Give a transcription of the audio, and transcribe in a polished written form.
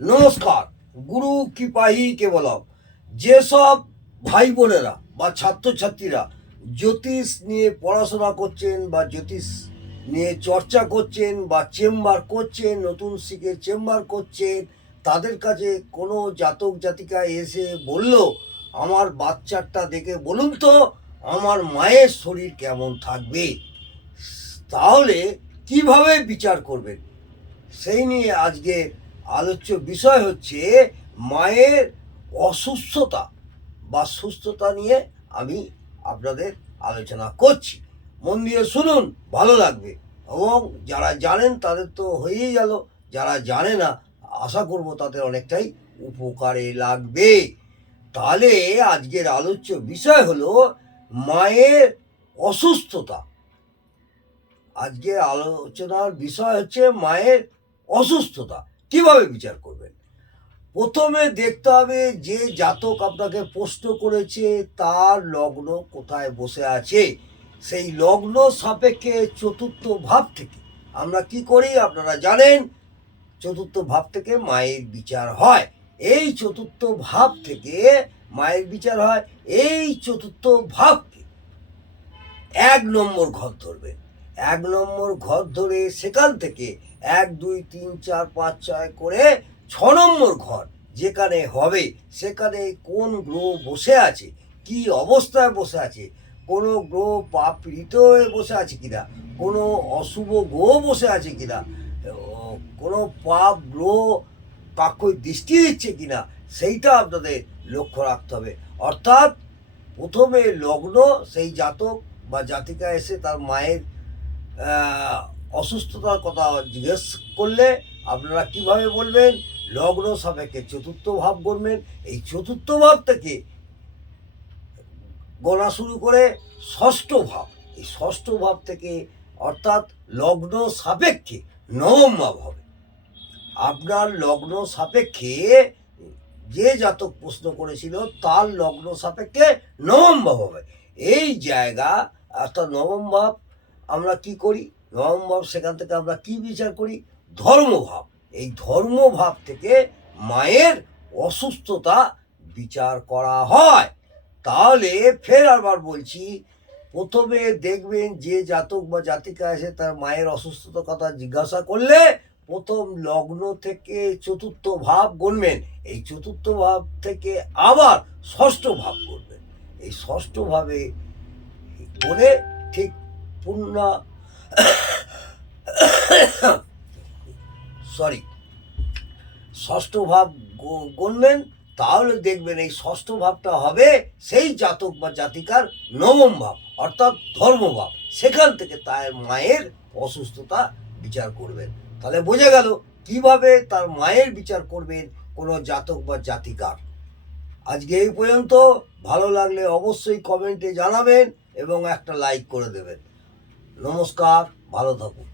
নমস্কার। গুরু কৃপাহি কেবলম। যেসব ভাই বোনেরা বা ছাত্রছাত্রীরা জ্যোতিষ নিয়ে পড়াশোনা করছেন বা জ্যোতিষ নিয়ে চর্চা করছেন বা চেম্বার করছেন, নতুন শিখে চেম্বার করছেন, তাদের কাছে কোনো জাতক জাতিকা এসে বলল আমার বাচ্চাটা দেখে বলুন তো আমার মায়ের শরীর কেমন থাকবে, তাহলে কিভাবে বিচার করবেন, সেই নিয়ে আজকে আলোচ্য বিষয় হচ্ছে মায়ের অসুস্থতা বা সুস্থতা নিয়ে আমি আপনাদের আলোচনা করছি। মন দিয়ে শুনুন, ভালো লাগবে। এবং যারা জানেন তাদের তো হয়েই গেল, যারা জানে না আশা করব তাদের অনেকটাই উপকারে লাগবে। তাহলে আজকের আলোচ্য বিষয় হলো মায়ের অসুস্থতা। আজকের আলোচনার বিষয় হচ্ছে মায়ের অসুস্থতা কিভাবে বিচার করবেন। প্রথমে দেখতে হবে যে জাতক আপনাকে প্রশ্ন করেছে তার লগ্ন কোথায় বসে আছে। সেই লগ্ন সাপেক্ষে চতুর্থ ভাব থেকে আমরা কি করি আপনারা জানেন, চতুর্থ ভাব থেকে মায়ের বিচার হয়। এই চতুর্থ ভাব থেকে মায়ের বিচার হয়। এই চতুর্থ ভাবকে 1 নম্বর ঘর ধরবেন। 1 নম্বর ঘর ধরে সেখান থেকে 1 2 3 4 5 6 করে 6 নম্বর ঘর যেখানে হবে সেখানে কোন গ্রহ বসে আছে, কি অবস্থায় বসে আছে, কোনো গ্রহ পাপ পীড়িত হয়ে বসে আছে কিনা, কোনো অশুভ গ্রহ বসে আছে কিনা, কোনো পাপ গ্রহ পাক্ষিক দৃষ্টি দিচ্ছে কিনা, সেইটা আপনাদের লক্ষ্য রাখতে হবে। অর্থাৎ প্রথমে লগ্ন, সেই জাতক বা জাতিকা এসে তার মায়ের অসুস্থতার কথা জিজ্ঞেস করলে আপনারা কিভাবে বলবেন, লগ্ন সাপেক্ষে চতুর্থ ভাব গণবেন। এই চতুর্থ ভাব থেকে গণা শুরু করে ষষ্ঠ ভাব, এই ষষ্ঠ ভাব থেকে অর্থাৎ লগ্ন সাপেক্ষে 9ম ভাব হবে। আপনার লগ্ন সাপেক্ষে যে জাতক প্রশ্ন করেছিল তার লগ্ন সাপেক্ষে 9ম ভাব হবে। এই জায়গা অর্থাৎ 9ম ভাব আমরা কি করি, 9ম ভাব সেখান থেকে আমরা কি বিচার করি, ধর্মভাব। এই ধর্মভাব থেকে মায়ের অসুস্থতা বিচার করা হয়। তাহলে ফের আবার বলছি, প্রথমে দেখবেন যে জাতক বা জাতিকা এসে তার মায়ের অসুস্থতার কথা জিজ্ঞাসা করলে প্রথম লগ্ন থেকে চতুর্থ ভাব গণবেন। এই চতুর্থ ভাব থেকে আবার ষষ্ঠ ভাব করবেন। এই ষষ্ঠ ভাবে বলে ঠিক পূর্ণা ষষ্ঠ ভাব গণবেন। তাহলে দেখবেন এই ষষ্ঠ ভাবটা হবে সেই জাতক বা জাতিকার 9ম ভাব অর্থাৎ ধর্মভাব। সেখান থেকে তার মায়ের অসুস্থতা বিচার করবেন। তাহলে বোঝা গেল কিভাবে তার মায়ের বিচার করবেন কোনো জাতক বা জাতিকার। আজকে এই পর্যন্ত। ভালো লাগলে অবশ্যই কমেন্টে জানাবেন এবং একটা লাইক করে দেবেন। নমস্কার, ভালো থাকুন।